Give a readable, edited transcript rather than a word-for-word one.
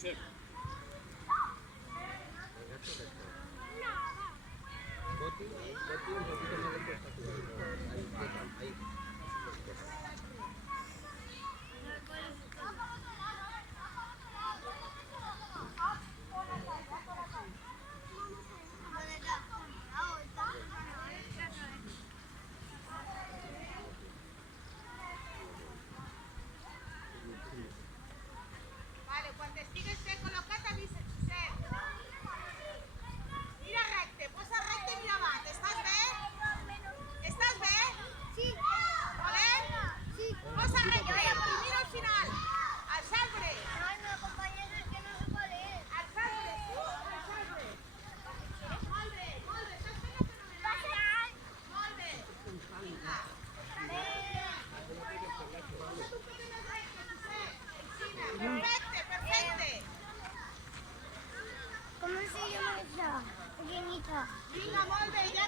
Josep. Boti un poquito más de fuerza. Ahí. Vale, quan estigues bé col·locat avisa, Josep. Mira recte, posa recte i mira avant. Estàs bé? Estàs bé? Sí. Volem? Sí. Posa recte i mira al final. Al salve. Ay, me acompañas es que no sé cuál es. Al salve, tu, al salve. Molt bé, estàs fent fenomenal. Molt bé. Vinga. Perfecte. ¿Cómo se llama esa? Pequeñita. Vinga, molt bé, ja